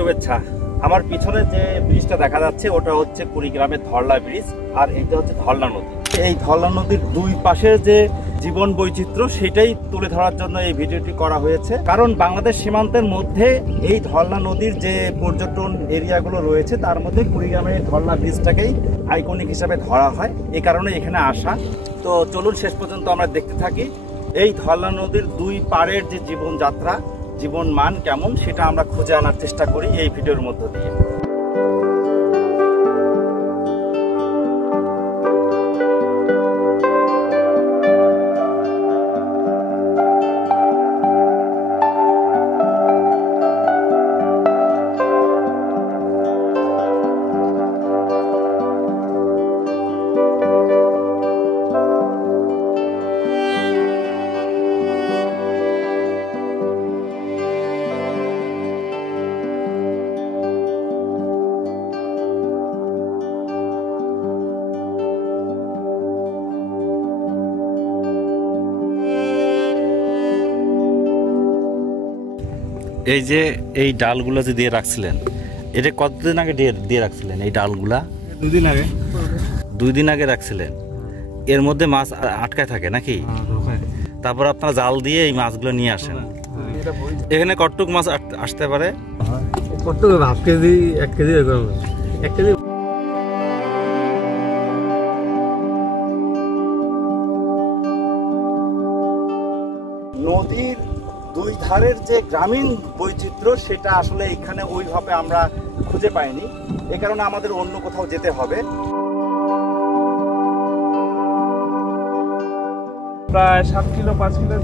শুভেচ্ছা। আমার পিছনে যে ব্রিজটা দেখা যাচ্ছে ওটা হচ্ছে কুড়িগ্রামের ধরলা ব্রিজ, আর এইটা হচ্ছে ধরলা নদী। এই ধরলা নদীর দুই পাশের যে জীবন বৈচিত্র্য সেটাই তুলে ধরার জন্য এই ভিডিওটি করা হয়েছে। কারণ বাংলাদেশ সীমান্তের মধ্যে এই ধরলা নদীর যে পর্যটন এরিয়াগুলো রয়েছে তার মধ্যে কুড়িগ্রামের ধরলা ব্রিজটাকেই আইকনিক হিসাবে ধরা হয়, এই কারণে এখানে আসা। তো চলুন শেষ পর্যন্ত আমরা দেখতে থাকি এই ধরলা নদীর দুই পাড়ের যে জীবনযাত্রা, জীবন মান কেমন সেটা আমরা খুঁজে আনার চেষ্টা করি এই ভিডিওর মধ্য দিয়ে। এই যে এই ডালগুলো যে দিয়ে রাখছিলেন, এটা কতদিন আগে দিয়ে রাখছিলেন? এই ডালগুলা 2 দিন আগে রাখছিলেন। এর মধ্যে মাছ আটকায় থাকে নাকি? তারপর আপনারা জাল দিয়ে এই মাছগুলো নিয়ে আসেন। এখানে কতটুক মাছ আসতে পারে? Half KG 1 KG 1 KG. নদীর দুই ধারের যে গ্রামীণ বৈচিত্র্য সেটা আসলে এখানে ওইভাবে আমরা খুঁজে পাইনি, এ কারণে আমাদের অন্য কোথাও যেতে হবে। প্রায় 7 কিলো 5 কিলো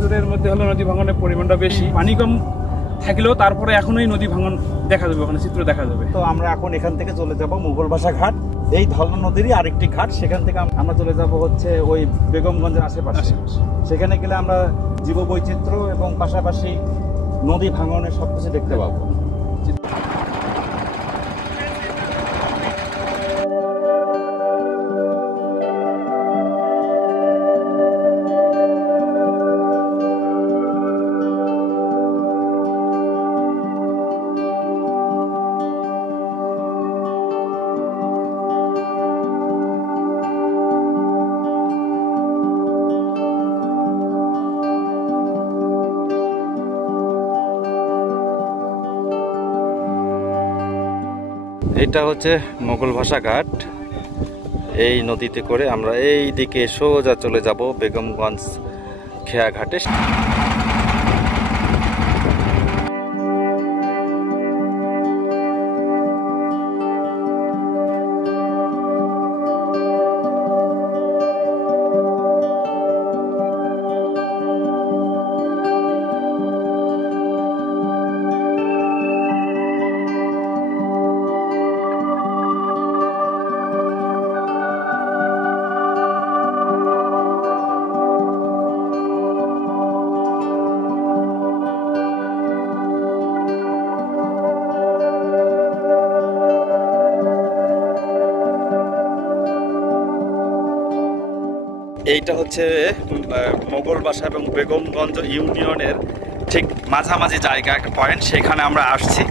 দূরের মধ্যে হলো নদী ভাঙনের পরিমাণটা বেশি। পানি কম থাকলেও তারপরে এখনোই নদী ভাঙন দেখা যাবে, ওখানে চিত্র দেখা যাবে। তো আমরা এখন এখান থেকে চলে যাব মুঘল ভাষা ঘাট, এই ধরলা নদীরই আরেকটি ঘাট। সেখান থেকে আমরা চলে যাব হচ্ছে ওই বেগমগঞ্জের আশেপাশে। সেখানে গেলে আমরা জীববৈচিত্র্য এবং পাশাপাশি নদী ভাঙনের সবকিছু দেখতে পাবো। এটা হচ্ছে মুঘল ভাষা ঘাট। এই নদীতে করে আমরা এই দিকে সোজা চলে যাব বেগমগঞ্জ খেয়া ঘাটে। এইটা হচ্ছে মোগল বাসা এবং বেগমগঞ্জ ইউনিয়নের ঠিক মাঝামাঝি জায়গা, একটা পয়েন্ট, সেখানে আমরা আসছি।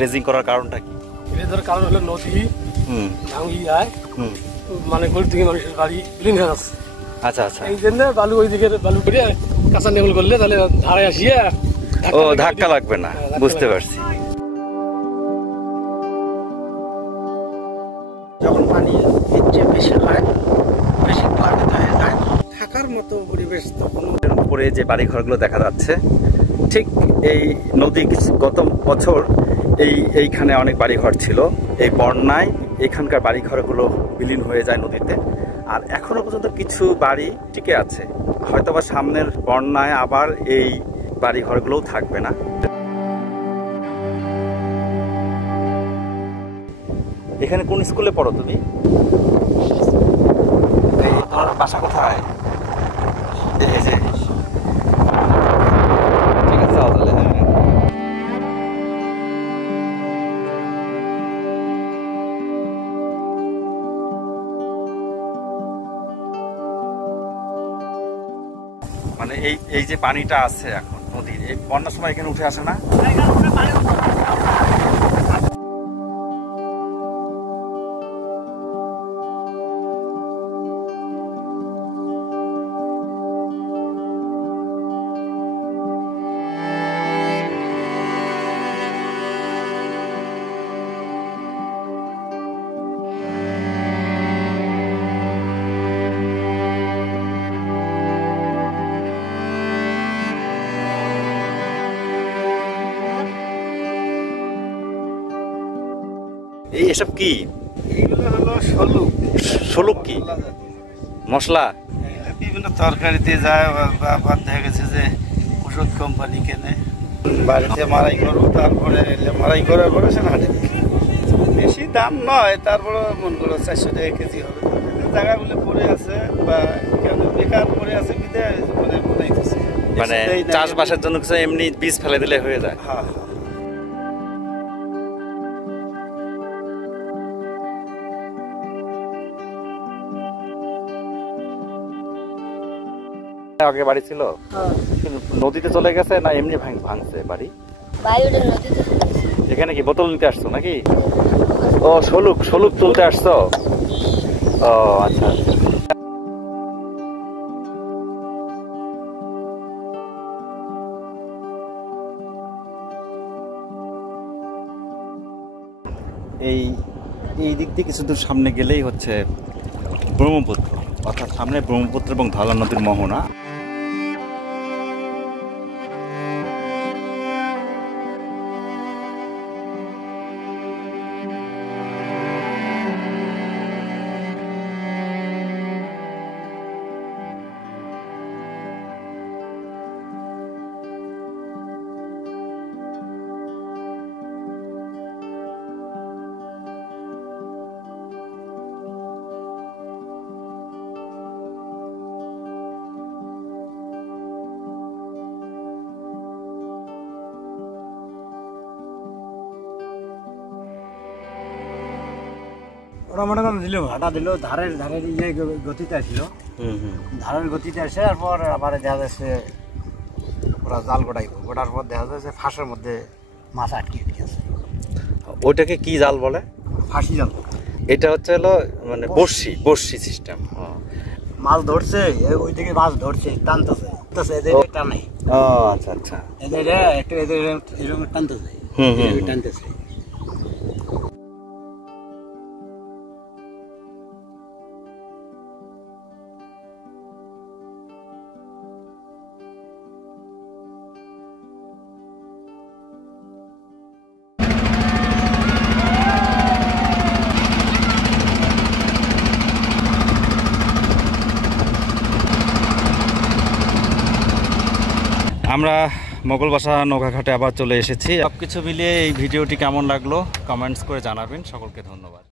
ড্রেজিং করার কারণটা কি? এটার কারণ হলো নদী ভাঙি যায়, মানে গরিব দিকে মানুষের বাড়ি বিলীন হয়ে যাচ্ছে। আচ্ছা আচ্ছা, এই জন্য বালু ওই দিকে বালু করে কাঁচা নেবল করলে তাহলে ধারে আসিয়া ও ধাক্কা লাগবে না, বুঝতে পারছি। যখন পানি বেশি হয়, বেশি প্লাবিত হয়ে যায়, থাকার মতো পরিবেশ তখন। উপরে যে বাড়িঘরগুলো দেখা যাচ্ছে, ঠিক এই নদী গত বছর এইখানে অনেক বাড়িঘর ছিল। এই বন্যায় এখানকার বাড়িঘরগুলো বিলীন হয়ে যায় নদীতে, আর এখনো পর্যন্ত কিছু বাড়ি টিকে আছে। হয়তোবা সামনের বন্যায় আবার এই বাড়িঘরগুলোও থাকবে না। এখানে কোন স্কুলে পড়ো তুমি? এই তোমার বাসা কোথায়? এই যে ঠিক আছে, যাও তাহলে। হ্যাঁ, মানে এই যে পানিটা আছে এখন নদীর, এই বন্যার সময় এখানে উঠে আসে না? এসব কি? এইগুলো হলো শলুক। শলুক কি? মশলা? বিভিন্ন তরকারিতে যায়, বা দেখা গেছে যে ওষুধ কোম্পানি কেনে, বাড়িতে মারাই করবো, তারপরে মারাই করার পরে সে হাটে বেশি দাম নয়, তারপরে মন করো 400 টাকা কেজি হবে। জায়গাগুলো পড়ে আছে বা কেন বেকার পড়ে আছে, মানে বানাইতেছে, মানে চাষবাসের জন্য কিছু এমনি বীজ ফেলে দিলে হয়ে যায়। হ্যাঁ। আগে বাড়ি ছিল, কিন্তু নদীতে চলে গেছে না এমনি ভাঙছে বাড়ি? এখানে কি বোতল নিতে আসছো নাকি? ও শলুক তুলতে আসছো? ও আচ্ছা আচ্ছা। এই দিক দিয়ে কিছু দূর সামনে গেলেই হচ্ছে ব্রহ্মপুত্র, অর্থাৎ সামনে ব্রহ্মপুত্র এবং ধলা নদীর মোহনা। ওরা মনে করেন দিল ভাটা দিল, ধারের ইয়ে গতিতে আসলো, ধারের গতিতে আসে, তারপর আবার দেখা যাচ্ছে ওরা জাল গোটাইব, গোটার পর দেখা যাচ্ছে ফাঁসের মধ্যে মাছ আটকে আছে। ওইটাকে কি জাল বলে? ফাঁসি জাল। এটা হচ্ছে হলো মানে বর্ষি সিস্টেম। মাছ ধরছে, ওই দিকে মাছ ধরছে, টানতেছে, এদের টানে। ও আচ্ছা আচ্ছা, এদের একটু এদের এরকম টানতেছে, টানতেছে। আমরা মোগলবাসা নৌকাঘাটে আবার চলে এসেছি। সবকিছু মিলিয়ে এই ভিডিওটি কেমন লাগলো কমেন্টস করে জানাবেন। সকলকে ধন্যবাদ।